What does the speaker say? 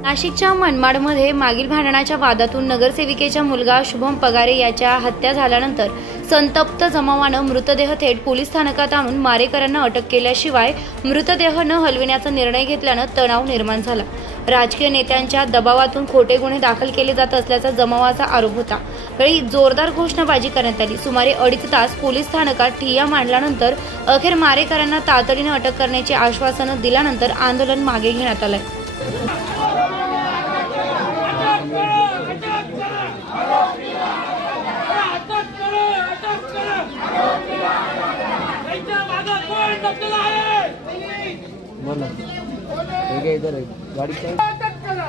नाशिकच्या मनमाडमध्ये मागील भांडणाच्या वादातून नगरसेविकेचा मुलगा शुभम पगारे याच्या हत्या झाल्यानंतर संतप्त जमावानं मृतदेह थेट पोलीस स्थानकात आणून मारेकरांना अटक केल्याशिवाय मृतदेह न हलविण्याचा निर्णय घेतल्यानं तणाव निर्माण झाला। राजकीय नेत्यांच्या दबावातून खोटे गुन्हे दाखल केले जात असल्याचा जमावाचा आरोप होता। वेळी जोरदार घोषणाबाजी करण्यात आली। सुमारे 2.5 तास पोलीस स्थानकात ठिय्या मांडल्यानंतर अखेर मारेकरांना तातडीने अटक करण्याचे आश्वासन दिल्यानंतर आंदोलन मागे घेण्यात आले। इधर गाड़ी आरोपीला अटक करा।